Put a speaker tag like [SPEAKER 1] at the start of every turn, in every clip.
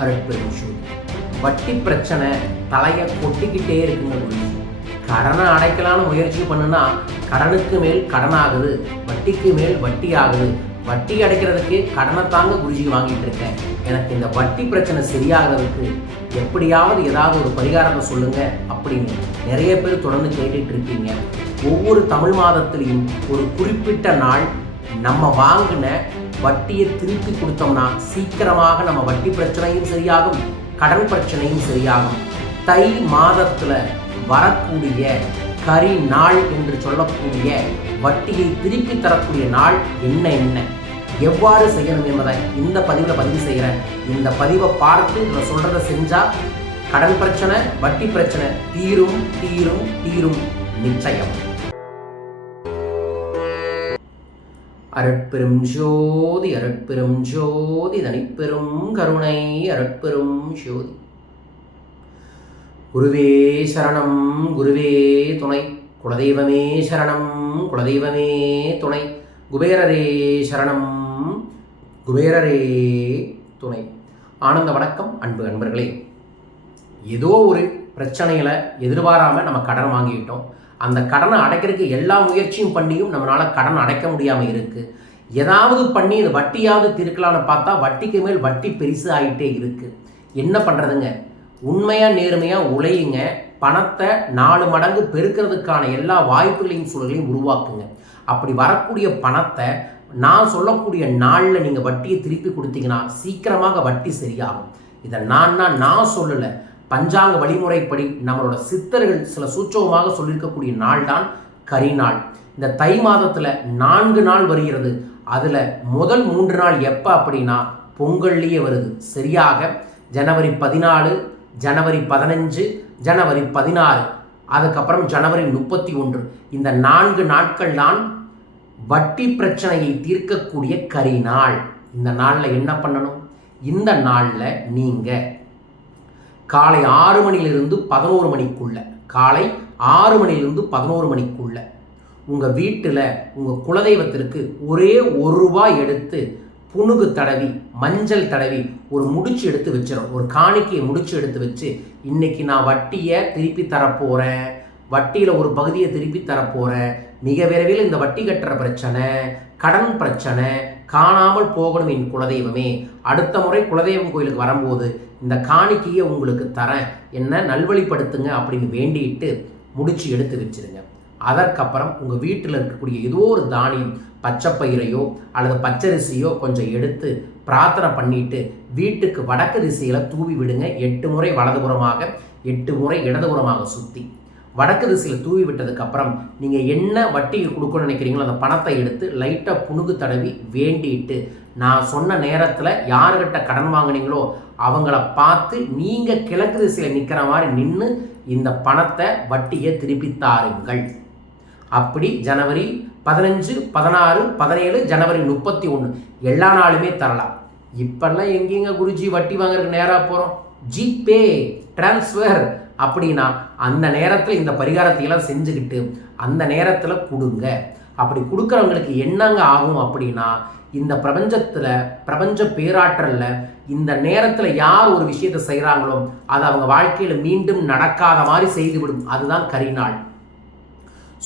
[SPEAKER 1] அருட்பெருஞ்சு வட்டி பிரச்சனை தலையை கொட்டிக்கிட்டே இருக்குங்க குருஜி. கடனை அடைக்கலான்னு முயற்சி பண்ணுனா கடனுக்கு மேல் கடன் ஆகுது வட்டிக்கு மேல் வட்டி ஆகுது வட்டி அடைக்கிறதுக்கு கடனை தாங்க குருஜி வாங்கிட்டு இருக்கேன். எனக்கு இந்த வட்டி பிரச்சனை சரியாகிறதுக்கு எப்படியாவது ஏதாவது ஒரு பரிகாரத்தை சொல்லுங்க அப்படின்னு நிறைய பேர் தொடர்ந்து கேட்டுட்டு இருக்கீங்க. ஒவ்வொரு தமிழ் மாதத்திலையும் ஒரு குறிப்பிட்ட நாள் நம்ம வாங்கின வட்டியை திருப்பி கொடுத்தோம்னா சீக்கிரமாக நம்ம வட்டி பிரச்சனையும் சரியாகும் கடன் பிரச்சனையும் சரியாகும். தை மாதத்தில் வரக்கூடிய கரி நாள் என்று சொல்லக்கூடிய வட்டியை திருப்பி தரக்கூடிய நாள் என்ன என்ன? எவ்வாறு செய்யணும் என்பதை இந்த பதிவில் பதிவு செய்கிறேன் இந்த பதிவை பார்த்து நான் சொல்கிறத செஞ்சால் கடன் பிரச்சனை வட்டி பிரச்சனை தீரும் தீரும் தீரும் நிச்சயம். அருட்பெரும் ஜோதி அருட்பெரும் ஜோதி தனிப்பெரும் கருணை அருட்பெரும் ஜோதி. குருவே சரணம் குருவே துணை. குலதெய்வமே சரணம் குலதெய்வமே துணை. குபேரரே சரணம் குபேரரே துணை. ஆனந்த வணக்கம் அன்பு அன்பர்களே. ஏதோ ஒரு பிரச்சனையில் எதிர்பாராமல் நம்ம கடன் வாங்கிக்கிட்டோம். அந்த கடனை அடைக்கிறதுக்கு எல்லா முயற்சியும் பண்ணியும் நம்மளால் கடன் அடைக்க முடியாமல் இருக்குது ஏதாவது பண்ணி இது வட்டியாவது தீர்க்கலான்னு பார்த்தா வட்டிக்கு மேல் வட்டி பெருசு ஆகிட்டே இருக்குது என்ன பண்ணுறதுங்க உண்மையாக நேர்மையாக உழையுங்க. பணத்தை நாலு மடங்கு பெருக்கிறதுக்கான எல்லா வாய்ப்புகளையும் சூழலையும் உருவாக்குங்க. அப்படி வரக்கூடிய பணத்தை நான் சொல்லக்கூடிய நாளில் நீங்கள் வட்டியை திருப்பி கொடுத்தீங்கன்னா சீக்கிரமாக வட்டி சரியாகும். இதை நான் நான் சொல்லலை. பஞ்சாங்க வழிமுறைப்படி நம்மளோட சித்தர்கள் சில சூட்சமாக சொல்லியிருக்கக்கூடிய நாள் தான் கரிநாள் இந்த தை மாதத்தில் நான்கு நாள் வருகிறது. அதில் முதல் மூன்று நாள் எப்போ அப்படின்னா பொங்கல்லையே வருது. சரியாக ஜனவரி பதினாலு ஜனவரி பதினஞ்சு ஜனவரி பதினாறு அதுக்கப்புறம் ஜனவரி முப்பத்தி ஒன்று. இந்த நான்கு நாட்கள் தான் வட்டி பிரச்சனையை தீர்க்கக்கூடிய கரிநாள் இந்த நாளில் என்ன பண்ணணும்? இந்த நாளில் நீங்கள் காலை ஆறு மணிலிருந்து பதினோரு மணிக்குள்ள. காலை ஆறு மணிலிருந்து பதினோரு மணிக்குள்ள. உங்கள் வீட்டில் உங்கள் குலதெய்வத்திற்கு ஒரே ஒரு ரூபாய் எடுத்து புணுகு தடவி மஞ்சள் தடவி ஒரு முடிச்சு எடுத்து வச்சிடும் ஒரு காணிக்கையை முடிச்சு எடுத்து வச்சு இன்னைக்கு நான் வட்டியை திருப்பி தரப்போகிறேன் வட்டியில் ஒரு பகுதியை திருப்பி தரப்போகிற மிக விரைவில் இந்த வட்டி கட்டுற பிரச்சனை கடன் பிரச்சனை காணாமல் போகணும் என் குலதெய்வமே. அடுத்த முறை குலதெய்வம் கோயிலுக்கு வரும்போது இந்த காணிக்கையை உங்களுக்கு தரேன். என்ன நல்வழிப்படுத்துங்க அப்படின்னு வேண்டிட்டு முடிச்சு எடுத்து வச்சிருங்க. அதற்கப்புறம் உங்கள் வீட்டில் இருக்கக்கூடிய ஏதோ ஒரு தானியம் பச்சைப்பயிரையோ அல்லது பச்சரிசியோ கொஞ்சம் எடுத்து பிரார்த்தனை பண்ணிட்டு வீட்டுக்கு வடக்கு திசையில் தூவி விடுங்க. எட்டு முறை வலதுபுறமாக எட்டு முறை இடதுபுறமாக சுற்றி வடக்கு திசையில் தூவி விட்டதுக்கப்புறம் நீங்கள் என்ன வட்டி கொடுக்கணும்னு நினைக்கிறீங்களோ அந்த பணத்தை எடுத்து லைட்டாக புணுகு தடவி வேண்டிட்டு நான் சொன்ன நேரத்தில் யாருக்கிட்ட கடன் வாங்கினீங்களோ அவங்கள பார்த்து நீங்கள் கிழக்கு திசையில் நிற்கிற மாதிரி நின்று இந்த பணத்தை வட்டியை திருப்பி தாருங்கள். அப்படி ஜனவரி பதினஞ்சு பதினாறு பதினேழு ஜனவரி முப்பத்தி ஒன்று எல்லா நாளுமே தரலாம். இப்பெல்லாம் எங்கெங்க குருஜி வட்டி வாங்குறதுக்கு நேராக போகிறோம் ஜிபே டிரான்ஸ்ஃபர் அப்படின்னா அந்த நேரத்தில் இந்த பரிகாரத்தையெல்லாம் செஞ்சுக்கிட்டு அந்த நேரத்தில் கொடுங்க. அப்படி கொடுக்குறவங்களுக்கு என்னங்க ஆகும் அப்படின்னா இந்த பிரபஞ்சத்தில் பிரபஞ்ச பேராற்றலில் இந்த நேரத்தில் யார் ஒரு விஷயத்தை செய்கிறாங்களோ அது அவங்க வாழ்க்கையில் மீண்டும் நடக்காத மாதிரி செய்துவிடும். அதுதான் கரிநாள்.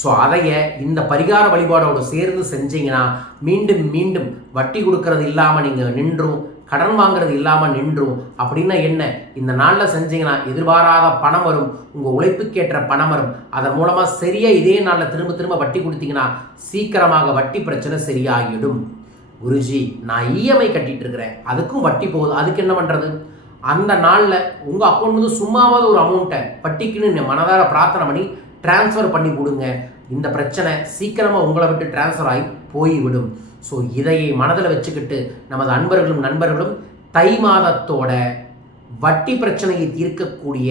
[SPEAKER 1] ஸோ அதைய இந்த பரிகார வழிபாடோடு சேர்ந்து செஞ்சீங்கன்னா மீண்டும் மீண்டும் வட்டி கொடுக்கறது இல்லாமல் நீங்கள் நின்றும் கடன் வாங்குறது இல்லாமல் நின்றும். அப்படின்னா என்ன? இந்த நாளில் செஞ்சீங்கன்னா எதிர்பாராத பணம் வரும். உங்கள் உழைப்புக்கேற்ற பணம் வரும். அதன் மூலமாக சரியாக இதே நாளில் திரும்ப திரும்ப வட்டி கொடுத்தீங்கன்னா சீக்கிரமாக வட்டி பிரச்சனை சரியாகிடும். குருஜி நான் இஎம்ஐ கட்டிட்டு இருக்கிறேன். அதுக்கும் வட்டி போகுது. அதுக்கு என்ன பண்ணுறது அந்த நாளில் உங்கள் அக்கௌண்ட் வந்து சும்மாவது ஒரு அமௌண்ட்டை வட்டிக்குன்னு மனதார பிரார்த்தனை பண்ணி டிரான்ஸ்ஃபர் பண்ணி கொடுங்க. இந்த பிரச்சனை சீக்கிரமாக உங்களை விட்டு டிரான்ஸ்ஃபர் ஆகி போய்விடும். ஸோ இதையை மனதில் வச்சுக்கிட்டு நமது அன்பர்களும் நண்பர்களும் தை மாதத்தோட வட்டி பிரச்சனையை தீர்க்கக்கூடிய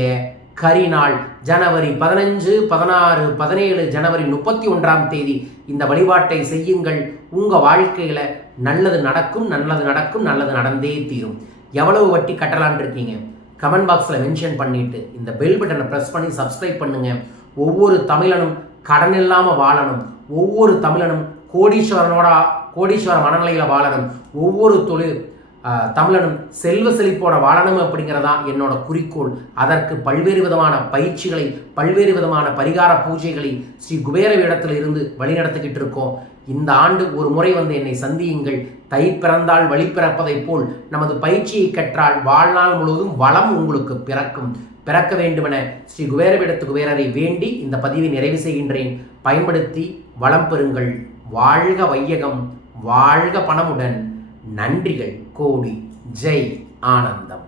[SPEAKER 1] கரிநாள் ஜனவரி பதினஞ்சு பதினாறு பதினேழு ஜனவரி முப்பத்தி ஒன்றாம் தேதி. இந்த வழிபாட்டை செய்யுங்கள். உங்கள் வாழ்க்கையில் நல்லது நடக்கும் நல்லது நடக்கும் நல்லது நடந்தே தீரும். எவ்வளவு வட்டி கட்டலான் இருக்கீங்க? கமெண்ட் பாக்ஸில் மென்ஷன் பண்ணிட்டு இந்த பெல் பட்டனை ப்ரெஸ் பண்ணி சப்ஸ்கிரைப் பண்ணுங்க. ஒவ்வொரு தமிழனும் கடன் இல்லாமல் வாழணும். ஒவ்வொரு தமிழனும் கோடீஸ்வரனோட கோடீஸ்வர மனநிலையில் வாழணும். ஒவ்வொரு தொழில் தமிழனும் செல்வ செழிப்போட வாழணும் அப்படிங்கிறதா என்னோட குறிக்கோள். அதற்கு பல்வேறு விதமான பயிற்சிகளை பல்வேறு விதமான பரிகார பூஜைகளை ஸ்ரீ குபேர இடத்துல இருந்து வழிநடத்திக்கிட்டு இருக்கோம். இந்த ஆண்டு ஒரு முறை வந்து என்னை சந்தியுங்கள். தை பிறந்தால் வழி பிறப்பதைப் போல் நமது பயிற்சியை கற்றால் வாழ்நாள் முழுவதும் வளம் உங்களுக்கு பிறக்கும். பிறக்க வேண்டுமென ஸ்ரீ குபேரவிடத்து குபேரரை வேண்டி இந்த பதிவை நிறைவு செய்கின்றேன். பயன்படுத்தி வளம் பெறுங்கள். வாழ்க வையகம் வாழ்க பணமுடன் நன்றிகள் கோடி ஜெய் ஆனந்தம்.